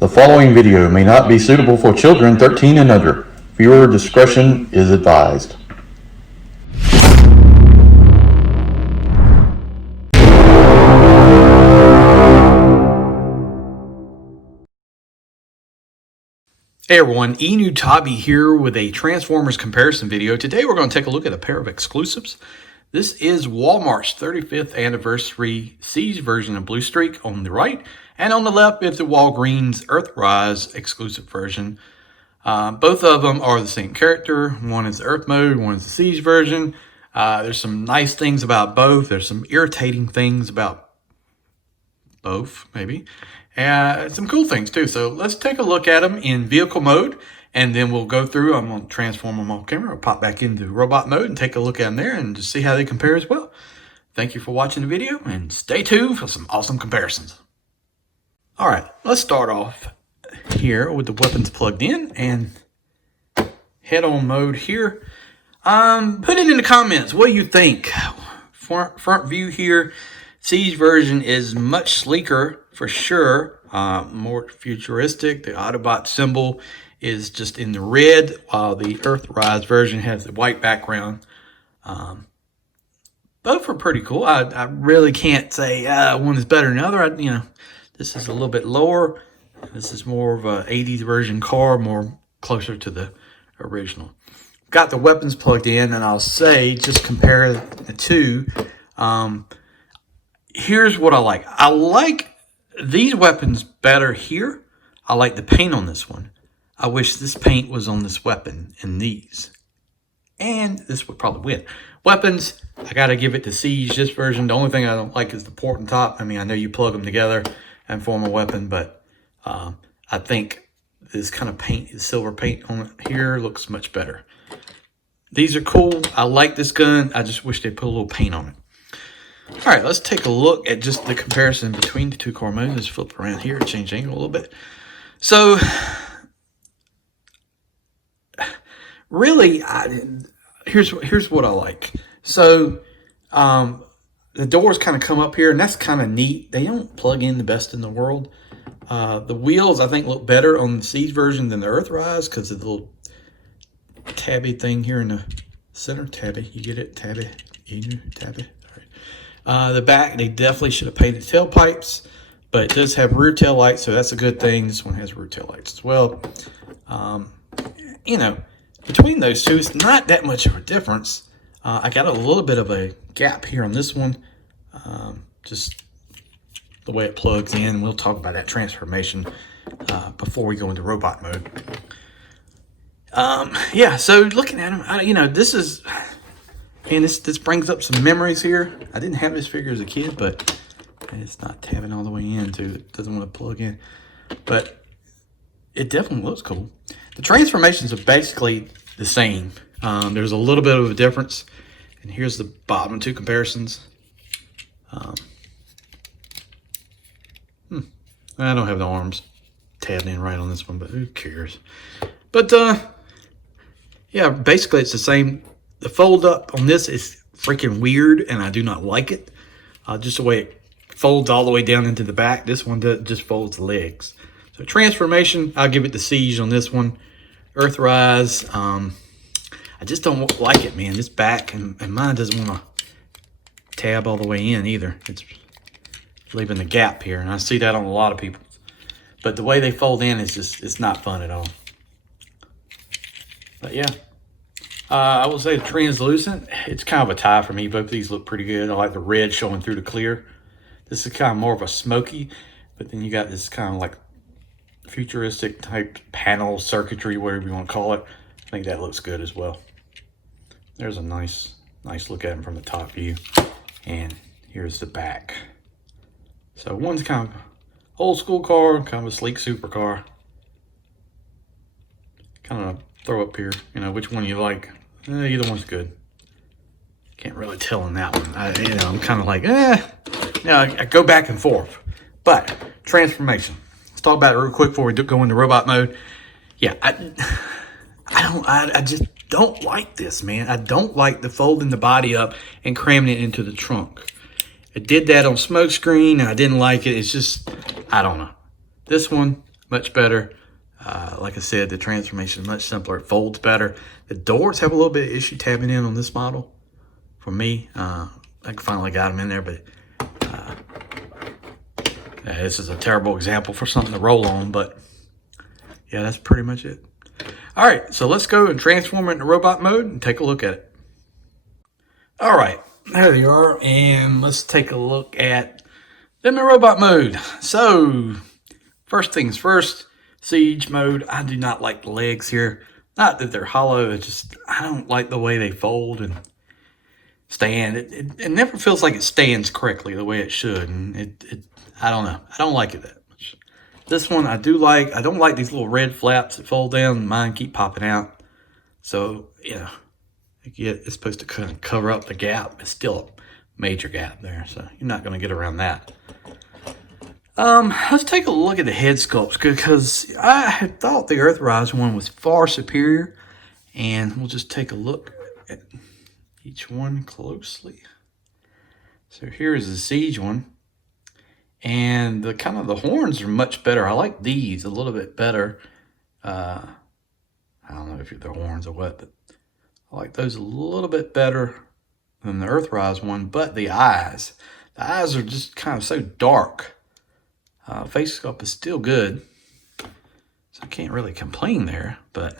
The following video may not be suitable for children 13 and under. Viewer discretion is advised. Hey everyone, Tabi here with a Transformers comparison video. Today we're going to take a look at a pair of exclusives. This is Walmart's 35th anniversary Siege version of Bluestreak on the right, and on the left is the Walgreens Earthrise exclusive version. Both of them are the same character. One is the Earth mode, one is the Siege version. There's some nice things about both. There's some irritating things about both, maybe. And some cool things too. So let's take a look at them in vehicle mode, and then we'll go through. I'm going to transform them off camera. I'll pop back into robot mode and take a look at them there and just see how they compare as well. Thank you for watching the video, and stay tuned for some awesome comparisons. All right, let's start off here with the weapons plugged in and head-on mode here. Put it in the comments. What do you think? Front view here. Siege version is much sleeker for sure, more futuristic. The Autobot symbol is just in the red, while the Earthrise version has the white background. Both are pretty cool. I really can't say one is better than the other. This is a little bit lower. This is more of a 80s version car, more closer to the original. Got the weapons plugged in, and I'll say just compare the two. Here's what I like. I like these weapons better here. I like the paint on this one. I wish this paint was on this weapon and these. And this would probably win. Weapons, I got to give it to Siege, this version. The only thing I don't like is the port and top. I mean, I know you plug them together and form a weapon, but I think this kind of paint, the silver paint on it here, looks much better. These are cool. I like this gun. I just wish they put a little paint on it. All right, let's take a look at just the comparison between the two car modes. Let's flip around here and change angle a little bit. So, really, here's what I like. So, the doors kind of come up here, and that's kind of neat. They don't plug in the best in the world. The wheels, I think, look better on the Siege version than the Earthrise because of the little tabby thing here in the center. Tabby, you get it? Tabby, tabby. The back, they definitely should have painted tailpipes, but it does have rear tail lights, so that's a good thing. This one has rear tail lights as well. Between those two, it's not that much of a difference. I got a little bit of a gap here on this one, just the way it plugs in. We'll talk about that transformation before we go into robot mode. Yeah, so looking at them, this is... And this brings up some memories here. I didn't have this figure as a kid, but it's not tabbing all the way in, too. It doesn't want to plug in. But it definitely looks cool. The transformations are basically the same. There's a little bit of a difference. And here's the bottom two comparisons. I don't have the arms tabbed in right on this one, but who cares? But, yeah, basically it's the same. The fold up on this is freaking weird, and I do not like it. Just the way it folds all the way down into the back. This one just folds the legs. So transformation, I'll give it the Siege on this one. Earthrise, I just don't like it, man. This back, and mine doesn't want to tab all the way in either. It's leaving the gap here, and I see that on a lot of people. But the way they fold in is just, it's not fun at all. But yeah. I will say the translucent, it's kind of a tie for me. Both of these look pretty good. I like the red showing through the clear. This is kind of more of a smoky, but then you got this kind of like futuristic type panel circuitry, whatever you want to call it. I think that looks good as well. There's a nice look at them from the top view. And here's the back. So one's kind of old school car, kind of a sleek supercar. Kind of throw up here, which one you like. Either one's good. Can't really tell on that one. I'm kind of like, I go back and forth. But transformation. Let's talk about it real quick before we go into robot mode. Yeah, I just don't like this, man. I don't like the folding the body up and cramming it into the trunk. It did that on Smokescreen, and I didn't like it. It's just, I don't know. This one, much better. Like I said, the transformation is much simpler. It folds better. The doors have a little bit of issue tabbing in on this model. For me, I finally got them in there, but yeah, this is a terrible example for something to roll on, but yeah, that's pretty much it. All right, so let's go and transform it into robot mode and take a look at it. All right, there they are, and let's take a look at them in robot mode. So, first things first, siege mode. I do not like the legs here. Not that they're hollow, it's just I don't like the way they fold and stand. It never feels like it stands correctly the way it should, and I don't know. I don't like it that much. This one I do like. I don't like these little red flaps that fold down. Mine keep popping out. So, yeah, it's supposed to kind of cover up the gap. It's still a major gap there, so you're not going to get around that. Let's take a look at the head sculpts, because I had thought the Earthrise one was far superior, and we'll just take a look at each one closely. So here's the siege one, and the horns are much better. I like these a little bit better. I don't know if the horns or what, but I like those a little bit better than the Earthrise one. But the eyes are just kind of so dark. Face sculpt is still good, so I can't really complain there. But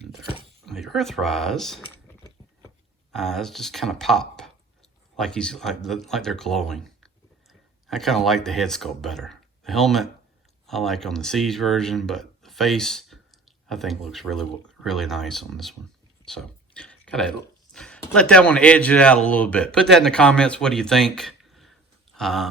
the Earthrise eyes just kind of pop, like they're glowing. I kind of like the head sculpt better. The helmet I like on the Siege version, but the face I think looks really nice on this one. So gotta let that one edge it out a little bit. Put that in the comments. What do you think?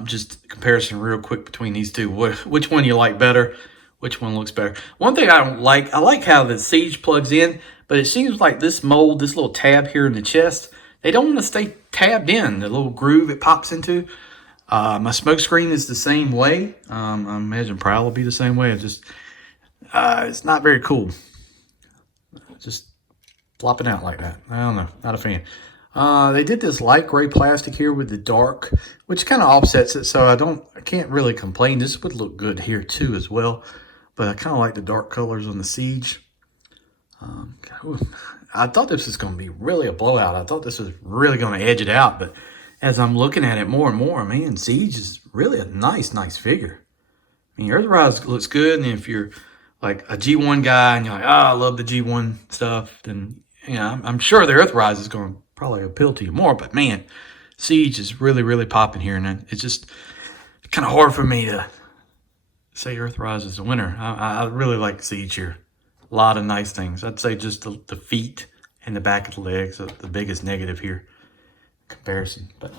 Just a comparison real quick between these two. Which one you like better? Which one looks better? One thing I don't like, I like how the Siege plugs in, but it seems like this mold, this little tab here in the chest, they don't want to stay tabbed in. The little groove it pops into. My smoke screen is the same way. I imagine Prowl will be the same way. It's not very cool. Just flopping out like that. I don't know. Not a fan. They did this light gray plastic here with the dark, which kind of offsets it, so I can't really complain. This would look good here too as well, but I kind of like the dark colors on the Siege. I thought this was going to be really a blowout. I thought this was really going to edge it out, but as I'm looking at it more and more, man, Siege is really a nice figure. I mean, Earthrise looks good, and if you're like a G1 guy and you're like, I love the G1 stuff, then I'm sure the Earthrise is going to probably appeal to you more. But man, Siege is really popping here, and it's just kind of hard for me to say Earthrise is the winner. I really like Siege here. A lot of nice things. I'd say just the feet and the back of the legs are the biggest negative here comparison. But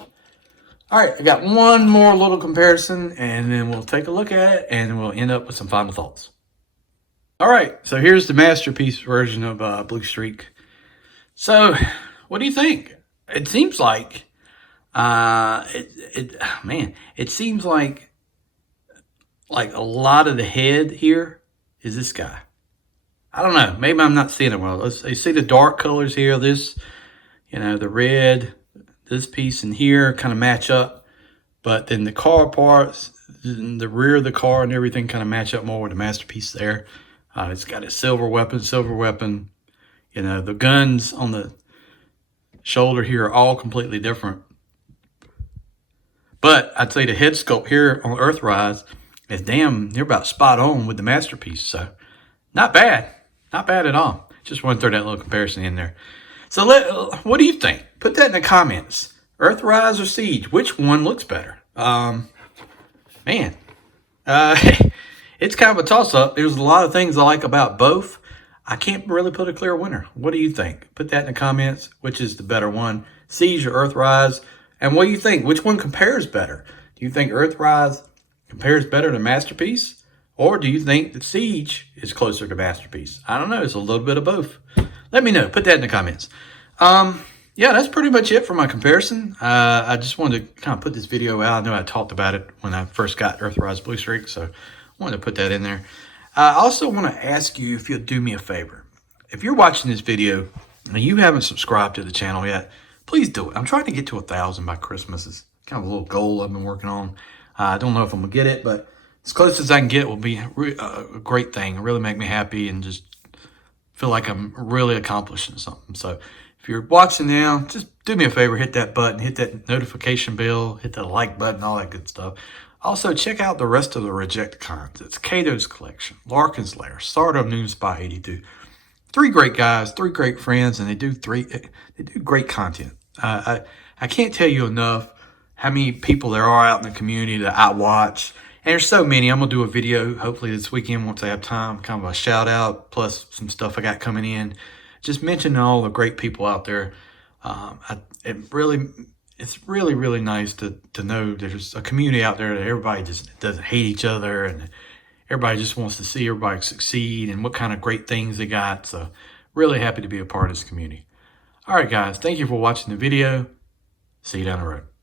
all right, I got one more little comparison, and then we'll take a look at it, and we'll end up with some final thoughts. All right, so here's the masterpiece version of Bluestreak. So, what do you think? It seems like, it seems like a lot of the head here is this guy. I don't know. Maybe I'm not seeing it well. You see the dark colors here. This, the red, this piece in here kind of match up. But then the car parts, the rear of the car and everything kind of match up more with the masterpiece there. It's got a silver weapon. The guns on the shoulder here are all completely different. But I'd say the head sculpt here on Earthrise is they're about spot on with the masterpiece. So not bad. Not bad at all. Just want to throw that little comparison in there. So what do you think? Put that in the comments. Earthrise or Siege? Which one looks better? It's kind of a toss-up. There's a lot of things I like about both. I can't really put a clear winner. What do you think? Put that in the comments. Which is the better one? Siege or Earthrise? And what do you think? Which one compares better? Do you think Earthrise compares better to Masterpiece? Or do you think that Siege is closer to Masterpiece? I don't know. It's a little bit of both. Let me know. Put that in the comments. Yeah, that's pretty much it for my comparison. I just wanted to kind of put this video out. I know I talked about it when I first got Earthrise Bluestreak, so I wanted to put that in there. I also want to ask you if you'll do me a favor. If you're watching this video and you haven't subscribed to the channel yet, please do it. I'm trying to get to 1,000 by Christmas. It's kind of a little goal I've been working on. I don't know if I'm going to get it, but as close as I can get will be a great thing. Really make me happy and just feel like I'm really accomplishing something. So if you're watching now, just do me a favor, hit that button, hit that notification bell, hit the like button, all that good stuff. Also, check out the rest of the Rejecticons. It's Kato's Collection, Larkin's Lair, Stardom Noon Spy 82. 3 great guys, 3 great friends, and they do great content. I can't tell you enough how many people there are out in the community that I watch. And there's so many. I'm going to do a video hopefully this weekend once I have time, kind of a shout out plus some stuff I got coming in. Just mentioning all the great people out there. It's really, really nice to know there's a community out there that everybody just doesn't hate each other and everybody just wants to see everybody succeed and what kind of great things they got. So really happy to be a part of this community. All right, guys, thank you for watching the video. See you down the road.